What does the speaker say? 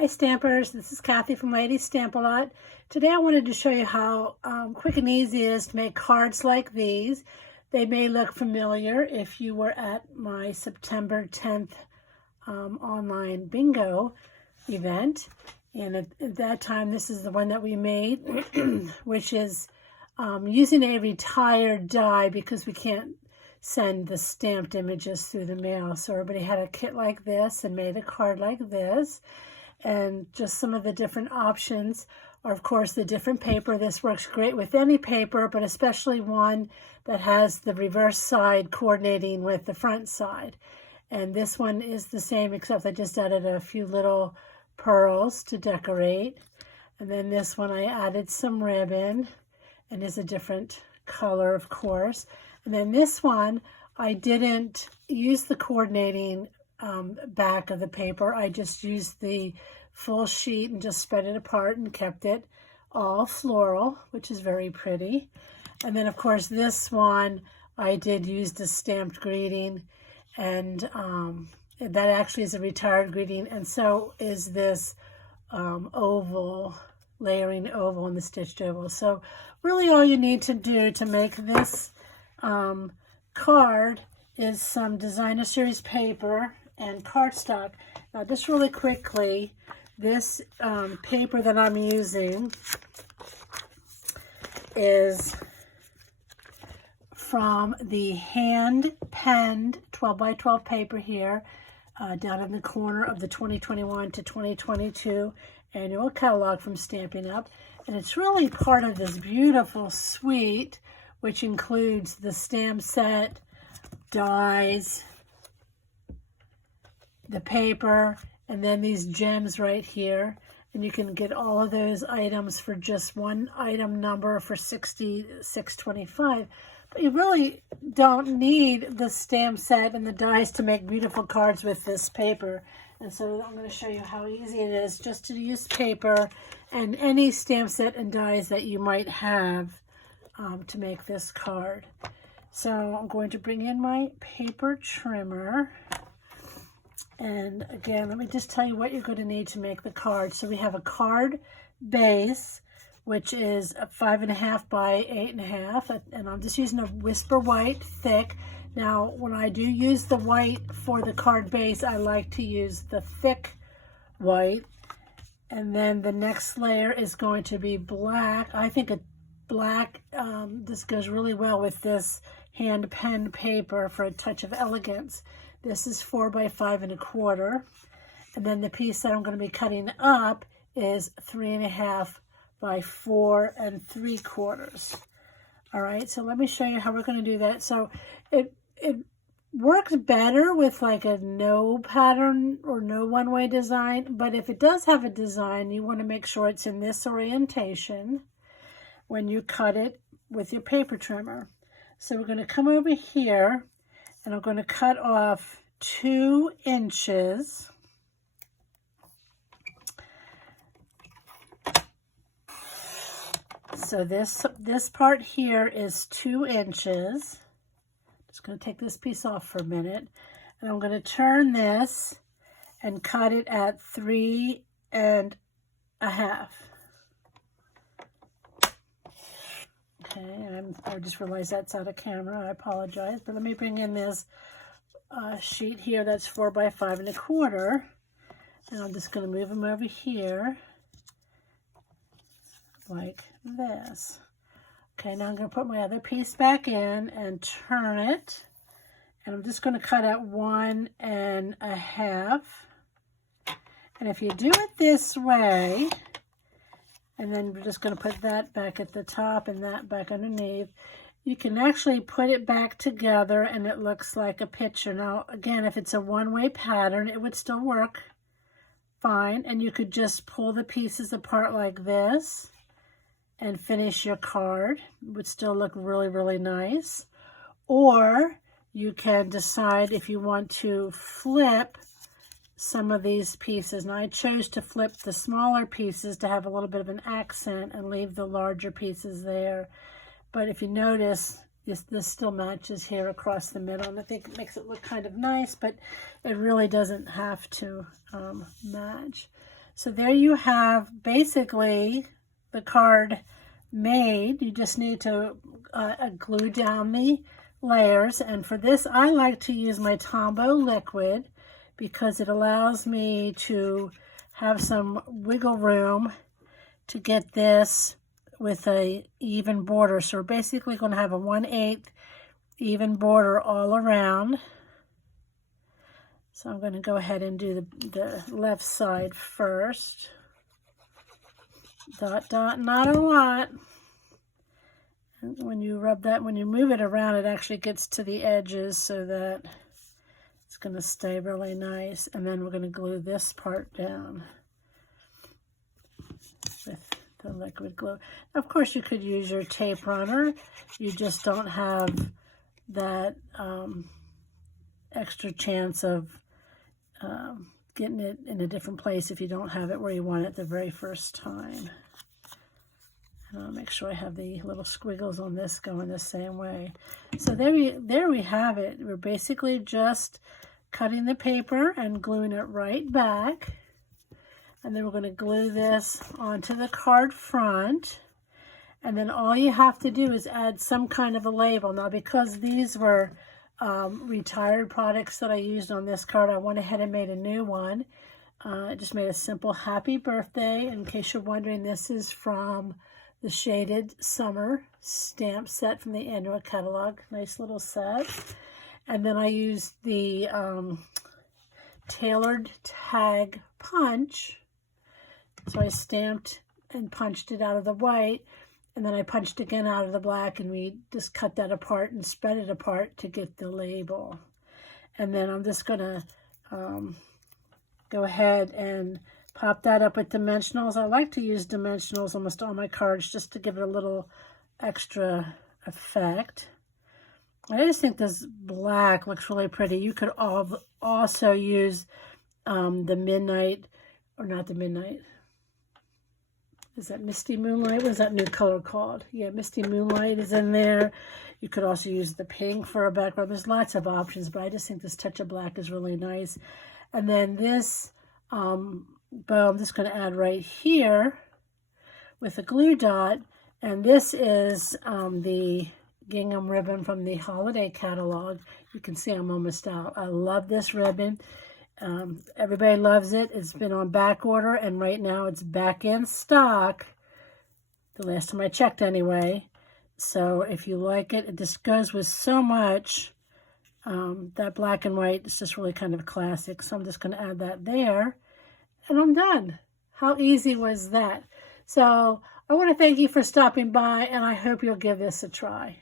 Hi Stampers, this is Kathy from Ladies Stamp A Lot. Today I wanted to show you how quick and easy it is to make cards like these. They may look familiar if you were at my September 10th online bingo event. And at that time, this is the one that we made, which is using a retired die because we can't send the stamped images through the mail. So everybody had a kit like this and made a card like this. And just some of the different options are, of course, the different paper. This works great with any paper, but especially one that has the reverse side coordinating with the front side. And this one is the same, except I just added a few little pearls to decorate. And then this one I added some ribbon and is a different color, of course. And then this one, I didn't use the coordinating back of the paper. I just used the full sheet and just spread it apart and kept it all floral, which is very pretty. And then of course this one I did use the stamped greeting, and that actually is a retired greeting, and so is this oval, layering oval and the stitched oval. So really all you need to do to make this card is some designer series paper and cardstock. Now just really quickly, this paper that I'm using is from the hand-penned 12 by 12 paper here, down in the corner of the 2021 to 2022 annual catalog from Stampin' Up. And it's really part of this beautiful suite, which includes the stamp set, dies, the paper, and then these gems right here. And you can get all of those items for just one item number for $66.25. But you really don't need the stamp set and the dies to make beautiful cards with this paper. And so I'm going to show you how easy it is just to use paper and any stamp set and dies that you might have to make this card. So I'm going to bring in my paper trimmer. And again, let me just tell you what you're going to need to make the card. So we have a card base, which is a 5.5 by 8.5, and I'm just using a Whisper White thick. Now, when I do use the white for the card base, I like to use the thick white. And then the next layer is going to be black. I think a black, this goes really well with this hand pen paper for a touch of elegance. This is 4 by 5.25, and then the piece that I'm going to be cutting up is 3.5 by 4 3/4. All right, so let me show you how we're going to do that. So it works better with like a no pattern or no one-way design, but if it does have a design, you want to make sure it's in this orientation when you cut it with your paper trimmer. So we're going to come over here, and I'm going to cut off 2 inches. So this part here is 2 inches. Just going to take this piece off for a minute, and I'm going to turn this and cut it at 3.5. Okay, I just realized that's out of camera. I apologize, but let me bring in this sheet here that's 4 by 5.25, and I'm just going to move them over here like this. Okay, now I'm going to put my other piece back in and turn it, and I'm just going to cut at 1.5. And if you do it this way, and then we're just going to put that back at the top and that back underneath, you can actually put it back together and it looks like a picture. Now, again, if it's a one-way pattern, it would still work fine, and you could just pull the pieces apart like this and finish your card. It would still look really, really nice. Or you can decide if you want to flip some of these pieces. Now I chose to flip the smaller pieces to have a little bit of an accent and leave the larger pieces there. But if you notice, this still matches here across the middle, and I think it makes it look kind of nice, but it really doesn't have to match. So there you have basically the card made. You just need to glue down the layers. And for this, I like to use my Tombow liquid because it allows me to have some wiggle room to get this with a even border. So we're basically going to have a 1/8 even border all around. So I'm going to go ahead and do the left side first. Dot, dot, not a lot. And when you rub that, when you move it around, it actually gets to the edges so that it's going to stay really nice. And then we're going to glue this part down with the liquid glue. Of course, you could use your tape runner. You just don't have that extra chance of getting it in a different place if you don't have it where you want it the very first time. And I'll make sure I have the little squiggles on this going the same way. So there we have it. We're basically just cutting the paper and gluing it right back. And then we're going to glue this onto the card front. And then all you have to do is add some kind of a label. Now, because these were retired products that I used on this card, I went ahead and made a new one. I just made a simple happy birthday. In case you're wondering, this is from the Shaded Summer stamp set from the annual catalog. Nice little set. And then I used the tailored tag punch. So I stamped and punched it out of the white. And then I punched again out of the black, and we just cut that apart and spread it apart to get the label. And then I'm just going to go ahead and pop that up with dimensionals. I like to use dimensionals almost on my cards just to give it a little extra effect. I just think this black looks really pretty. You could also use the midnight, or not the midnight. Is that Misty Moonlight? What is that new color called? Yeah, Misty Moonlight is in there. You could also use the pink for a background. There's lots of options, but I just think this touch of black is really nice. And then this bow I'm just going to add right here with a glue dot. And this is the gingham ribbon from the holiday catalog. You can see I'm almost out. I love this ribbon. Everybody loves it. It's been on back order, and right now it's back in stock. The last time I checked anyway. So if you like it, it just goes with so much. That black and white is just really kind of classic. So I'm just going to add that there, and I'm done. How easy was that? So I want to thank you for stopping by, and I hope you'll give this a try.